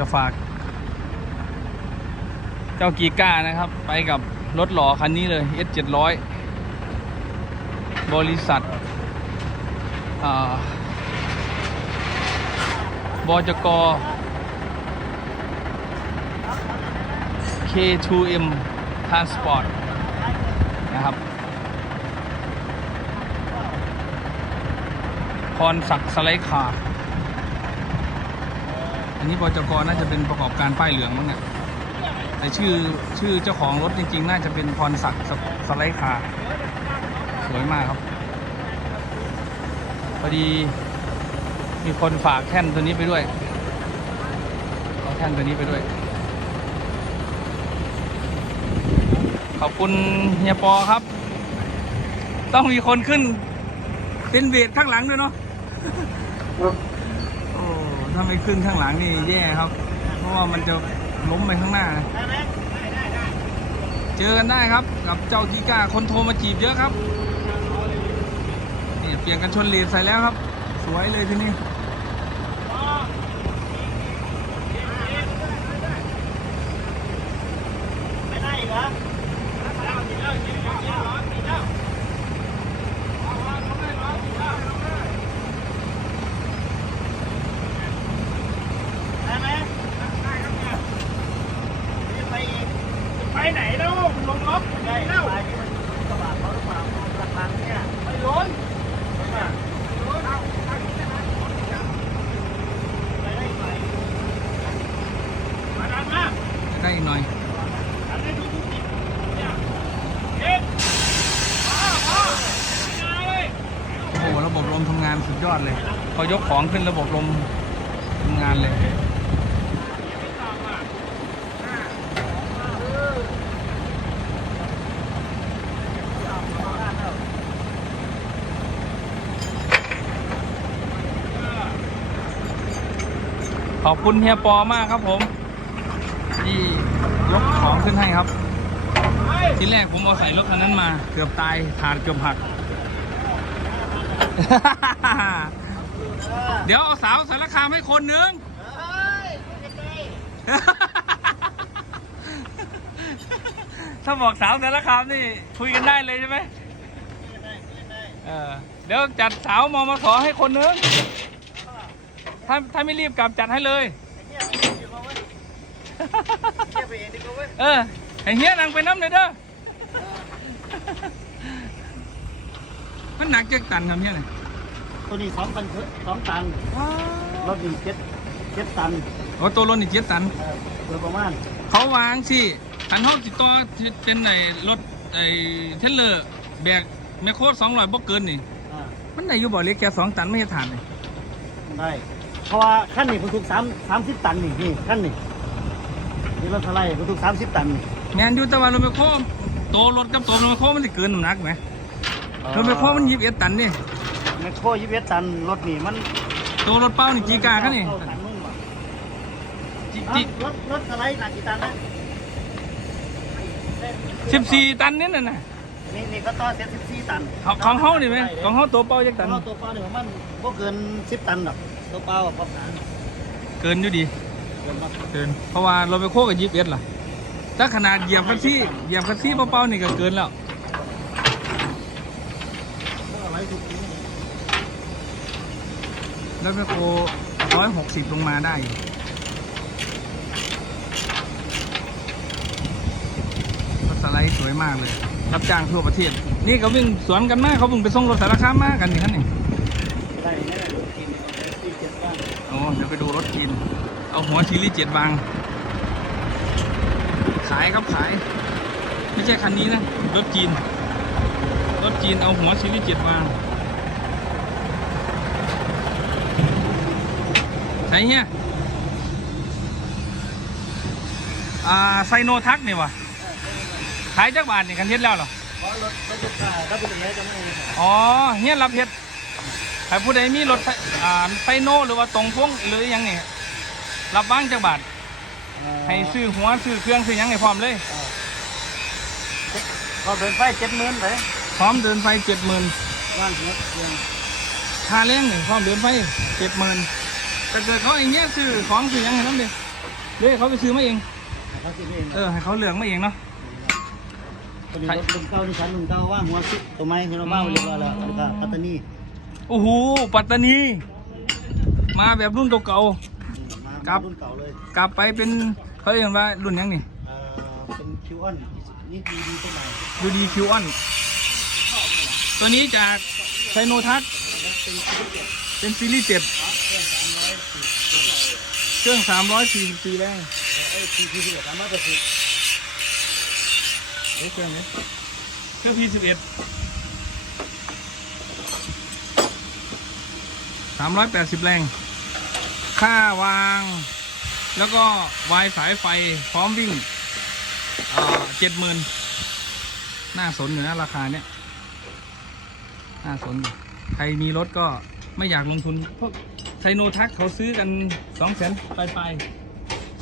จะฝาก เจ้ากีก้านะครับ ไปกับรถหล่อคันนี้เลย S 7 0 0บริษัทบจก K2M Transport นะครับพรศักดิ์สไลด์คา อันนี้บจกน่าจะเป็นประกอบการป้ายเหลืองมั้งเนี่ยแต่ชื่อชื่อเจ้าของรถจริง ๆ น่าจะเป็นพรศักดิ์สไลด์คาสวยมากครับพอดีมีคนฝากแท่นตัวนี้ไปด้วยเอาแท่นตัวนี้ไปด้วย ขอบคุณเฮียปอครับ ต้องมีคนขึ้นเป็นเวทข้างหลังด้วยเนาะ ถ้าไม่ขึ้นข้างหลังนี่แย่ครับ เพราะว่ามันจะล้มไปข้างหน้า เจอกันได้ครับ กับเจ้าทีก้าคนโทรมาจีบเยอะครับนี่เปลี่ยนกันชนเลนใส่แล้วครับ สวยเลยทีนี้ ไม่ได้อีกเหรอ ได้ไหมไปอีก ไปไหนแล้วลงล็อก ได้ แล้ว ไปที่มันกระบะเขาหรือเปล่าหลังๆเนี่ย ไปล้น ไปได้ไป มาดันมา ได้ อีกหน่อยดันให้ดูทุกทีเนี่ยเอ็ดมามามาเลยโอ้โหระบบลมทำงานสุดยอดเลย พอยกของขึ้นระบบลมทำงานเลยขอบคุณเฮียปอมากครับผมที่ ยกของขึ้นให้ครับ ที่แรกผมเอาใส่รถคันนั้นมา เกือบตายฐานเกือบหัก เดี๋ยวเอาสาวสารคามให้คนหนึงเฮ้ยพูดกันเลยถ้าบอกสาวสารคามนี่คุยกันได้เลยใช่ไหมพูดกันได้พูดกันได้เออเดี๋ยวจัดสาวมอมาขอให้คนหนึงถ้าถ้าไม่รีบกลับจัดให้เลยไอ้ เหี้ยไปเองดีกว่าเว้ยเหี้ยไปเองดีกว่าเว้ยเออไอเฮียนังไปน้ำเลยเด้อมันหนักจักตันครับเฮียเนี่ยตัวนี้สองตันสองตันรถนี่เจ็ดเจ็ดตันโอ้ตัวรถนี่เจ็ดตันเออโดยประมาณเขาวางสิอันเขาติดต่อเป็นไอ้รถไอ้เทรลเลอร์แบกแมคโครสองร้อยบ่เกินนี่อ่ามันได้อยู่บ่เล็กแค่สองตันไม่ใช่ฐานเลยได้เพราะว่าขั้นนี่บรรทุกสามสามสิบตันนี่นี่ขั้นนี่ นี่รถอะไรบรรทุกสามสิบตันนี่งานอยู่แต่ว่ารถแมคโครตัวรถกับตัวรถแมคโครมันจะเกินน้ำหนักไหมรถแมคโครมันยี่สิบเอ็ดตันนี่แมคโครยี่สิบเอ็ดตันรถนี่มันตัวรถเป้านี่จีกากันนี่เท่ตันมึงว่ะจีอ้าวจีรถรถอะไรหนักกี่ตันนะสิบสี่ตันนี่น่ะนะนี่นี่ก็ต่อเซ็ตสิบสี่ตันของของเขานี่ไหมของเขาตัวเป้าจักตัตันนตัวเปล่าเนี่ยมันก็เกินสิบตันหรอกตัวเปล่าอะประมาณเกินอยู่ดี เกินมาเกินเพราะว่ารถแมคโครกับยี่สิบเอ็ดล่ะ ถ้าขนาดเหยียบคันซี่เหยียบคันซี่เป้าๆนี่ก็เกินแล้วอะไรถูกจริงแล้วแมคโครร้อยหกสิบลงมาได้อยู่รถสไลด์สวยมากเลย รับจ้างทั่วประเทศ นี่ก็วิ่งสวนกันมากเขาเพิ่งไปส่งรถสารคามมากันนี่ครับนี่ได้แน่เลยกินสี่เจ็ดตันโอ้เดี๋ยวไปดูรถกิน เอาหัวซีรีส์เจ็ดวาง ขายครับขาย ไม่ใช่คันนี้นะ รถจีน รถจีนเอาหัวซีรีส์เจ็ดวาง ใช่เฮียอ่าไซโนทักนี่วะขายจักบาทนี่คันเฮ็ดแล้วเหรอราะรถรถลูกค้าถ้าเป็นอย่างจะไม่อ๋อเฮียรับเฮ็ดใครผู้ใดมีรถไซอ่าไซโนหรือว่าตรงพวงหรือยังนี่ รับบ้างจักบาทให้ซื้อหัวซื้อเครื่องซื้อหยังให้พร้อมเลย ก็เดินไฟเจ็ดหมื่นเลยพร้อมเดินไฟเจ็ดหมื่นว่างหัวเรื่องค่าแรงหนึ่งพร้อมเดินไฟเจ็ดหมื่นแต่เกิดเขาอย่างเงี้ยซื้อของซื้อหยังให้น้ำเด็หรือให้เขาไปซื้อมาเอง เขาคิดเองเออให้เขาเลือกมาเองเนาะตัวนี้รถรุ่นเก่าที่ฉันรุ่นเก่าว่าหัวซุกตัวไม้ที่เราบ้าเรียกว่าอะไรแล้วก็ปัตตานีโอ้โห ปัตตานี มาแบบรุ่นเก่ามาครับ รุ่นเก่าเลยๆกลับไปเป็นเขาเรียกว่ารุ่นหยังนี่เอ่อเป็นคิวออนนี่ดีดีตรงไหนดูดีคิวออนตัวนี้จากไซโนทัศเป็นซีรีส์เจ็ดเครื่อง 344แรงเอ้ยทีทีสามารถจะฝึกเอ้ยเครื่องนี้เครื่อง P11 380 แรง ค่าวาง แล้วก็วายสายไฟพร้อมวิ่งเจ็ดหมื่นน่าสนอยู่นะราคาเนี้ยน่าสน ใครมีรถก็ไม่อยากลงทุนพวกไซโนทักเขาซื้อกันสองแสนไปลายป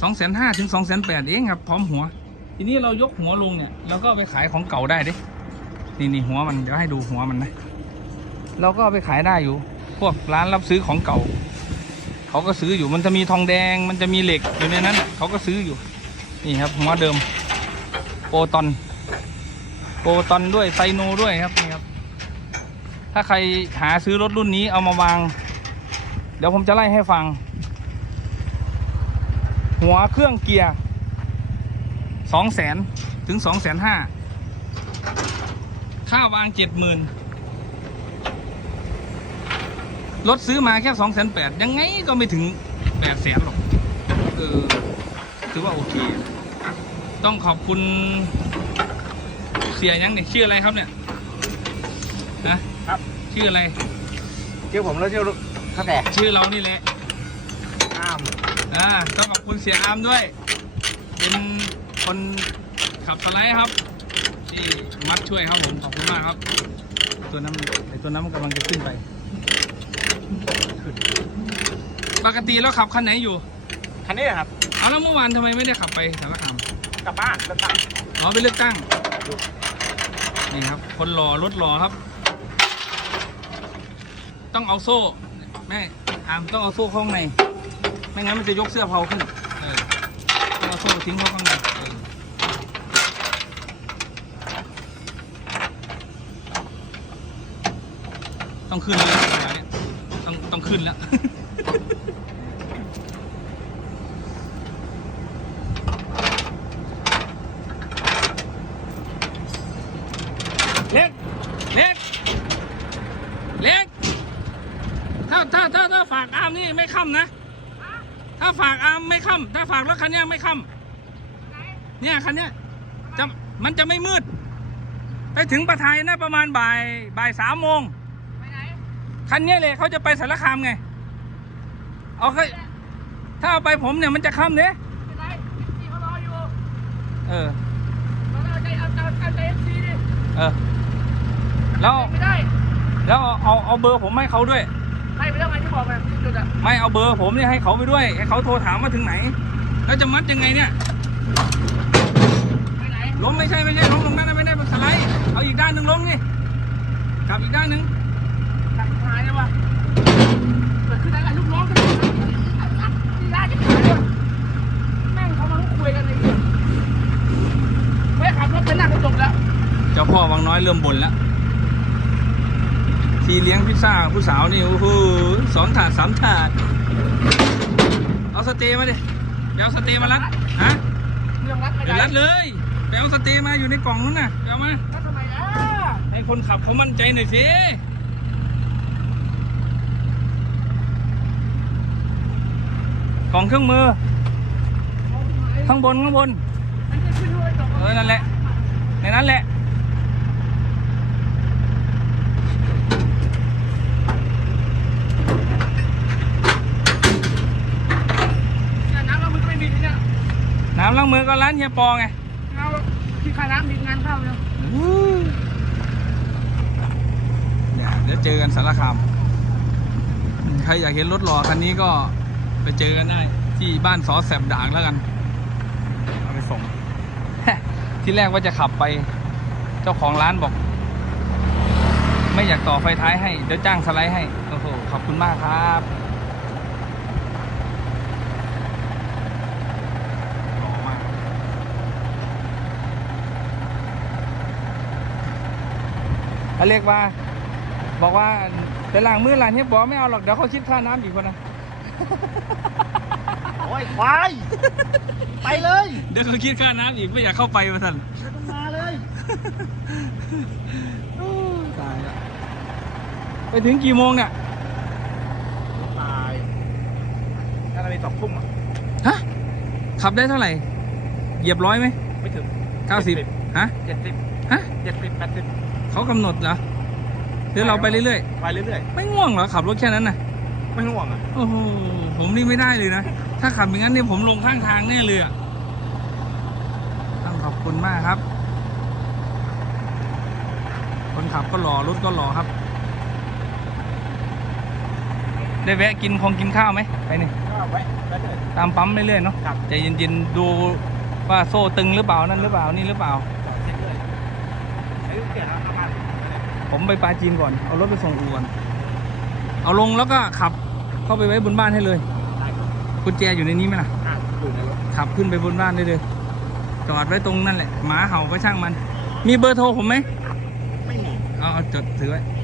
สองแสนห้าถึงสองแสนแปดเองครับ พร้อมหัว ทีนี้เรายกหัวลงเนี่ยเราก็ไปขายของเก่าได้ดินี่นี่หัวมันเดี๋ยวให้ดูหัวมันนะ เราก็ไปขายได้อยู่ พวกร้านรับซื้อของเก่า เขาก็ซื้ออยู่มันจะมีทองแดง มันจะมีเหล็กอยู่ในนั้น เขาก็ซื้ออยู่ นี่ครับหัวเดิม โปรตอน โปรตอนด้วยไซโนด้วยครับนี่ครับ ถ้าใครหาซื้อรถรุ่นนี้เอามาวาง เดี๋ยวผมจะไล่ให้ฟัง หัวเครื่องเกียร์สองแสนถึงสองแสนห้าค่าวางเจ็ดหมื่น รถซื้อมาแค่สองแสนแปดยังไงก็ไม่ถึงแปดแสนหรอก เออ ถือว่าโอเค ต้องขอบคุณ เสียยังเนี่ยชื่ออะไรครับเนี่ยนะครับ ชื่ออะไรเจ้าผมแล้วเจ้าข้าแต่ชื่อเรานี่แหละอ้ามอ่าต้องขอบคุณเสียอามด้วย เป็นคนขับสไลด์ครับที่มัดช่วยครับผมขอบคุณมากครับ ตัวนั้นไอตัวนั้นมันกำลังจะขึ้นไปขึ้น ปกติเราขับคันไหนอยู่ คันนี้ครับ เอาแล้วเมื่อวานทำไมไม่ได้ขับไปสารคามกลับบ้านแล้วตั้งอ๋อไปเลือกตั้ง นี่ครับ คนรอรถรอครับ ต้องเอาโซ่แม่อามต้องเอาโซ่เข้าข้างใน ไม่งั้นมันจะยกเสื้อเผาขึ้นเออต้องเอาโซ่ทิ้งเข้าข้างในเออต้องขึ้นแล้วเวลาเนี้ย ต้องต้องขึ้นแล้ว เล็ก เล็ก เล็ก ถ้าถ้าถ้าถ้าฝากอามนี่ไม่ค่ำนะ ถ้าฝากอามไม่ค่ำถ้าฝากรถคันเนี้ยไม่ค่ำเนี่ยคันเนี้ยจะมันจะไม่มืด ไปถึงประทายนะประมาณบ่ายบ่ายสามโมง คันเนี้ยเลยเขาจะไปสารคามไง เอาเคยถ้าเอาไปผมเนี่ยมันจะค่ำเนี่ยไม่ได้ที่เขารออยู่เออเราเอาใจเอาใจเอาใจเอฟซีดิเออ แล้วไม่ได้ แล้วเอาเอาเอาเบอร์ผมให้เขาด้วยให้ไปแล้วไงที่บอกไปที่จุดอะไม่เอาเบอร์ผมเนี่ยให้เขาไปด้วยให้เขาโทรถามมาถึงไหน แล้วจะมัดยังไงเนี่ยไปไหนล้มไม่ใช่ไม่ใช่ล้มตรงนั้นนะไม่ได้มันสไลด์เอาอีกด้านหนึ่งล้มนี่กลับอีกด้านหนึ่งหลักฐาน เลยวะเกิดขึ้นอะไรลูกน้องกันที่ร้านจะขายเลยแม่งเขามาคุยกันเลยไม่ขับรถไปนั่งก็จบแล้วเจ้าพ่อวังน้อยเริ่มบ่นแล้ว ทีเลี้ยงพิซซ่าผู้สาวนี่โอ้โหสองถาดสามถาด เอาสเตย์มาดิเดี๋ยวเอาสเตย์มารัดฮะเรื่องรัดไม่เดี๋ยวได้รัดเลยไปเอาสเตย์มาอยู่ในกล่องนู้นน่ะเดี๋ยวเอามาแล้วทำไมอะให้คนขับเขามั่นใจหน่อยสิ กล่องเครื่องมือ ข้างบนข้างบนอันนี้ขึ้นด้วยจบเออนั่นแหละ ในนั้นแหละเนี่ยน้ำเรามันก็ไม่มีที่เนี่ยน้ำล้างมือก็ร้านเฮียปอไงเอาที่ค่าน้ำมีงานเข้าเนี่ยเนี่ยเดี๋ยวเจอกันสารคาม ใครอยากเห็นรถหล่อคันนี้ก็ ไปเจอกันได้ ที่บ้านซอแสบด่างแล้วกันเอาไปส่ง ที่แรกว่าจะขับไป เจ้าของร้านบอก ไม่อยากต่อไฟท้ายให้ เดี๋ยวจ้างสไลด์ให้ โอ้โห ขอบคุณมากครับเขาเรียกว่า บอกว่าไปลังมือลังเฮียบอไม่เอาหรอก เดี๋ยวเขาคิดค่าน้ำอีกคนนะ โอ้ยควาย ไปเลยเดี๋ยวเขาคิดค่าน้ำอีกไม่อยากเข้าไปมาท่านไม่ต้องมาเลยตายละไปถึงกี่โมงเนี่ยตายถ้าเราไปสองทุ่มอะฮะขับได้เท่าไหร่ เหยียบร้อยไหมไม่ถึงเก้าสิบฮะเจ็ดสิบฮะเจ็ดสิบแปดสิบเขากำหนดเหรอหรือเราไปเรื่อยไปเรื่อยๆ ไม่ง่วงเหรอขับรถแค่นั้นน่ะๆ ไม่ห่วงอะโอ้โหผมนี่ไม่ได้เลยนะ ถ้าขับอย่างนั้นเนี่ยผมลงข้างทางแน่เลยอะต้องขอบคุณมากครับ คนขับก็หล่อรถก็หล่อครับ ได้แวะกินคงกินข้าวไหมไปนี่ก็ไว้แล้วเดี๋ยวตามปั๊มเรื่อยๆเนาะครับ ใจเย็นๆดูว่าโซ่ตึงหรือเปล่านั่นหรือเปล่านี่หรือเปล่า เช็คเลยไอ้ลูกเกียร์เอามาผมไปปลาจีนก่อน เอารถไปส่งอู่ก่อน เอาลงแล้วก็ขับเข้าไปไว้บนบ้านให้เลยได้ครับกุญแจอยู่ในนี้ไหมล่ะ อะอยู่ในรถขับขึ้นไปบนบ้านได้เลย จอดไว้ตรงนั่นแหละ หมาเห่าก็ช่างมัน มีเบอร์โทรผมไหมไม่มี เอาเอาจดถือไว้ไ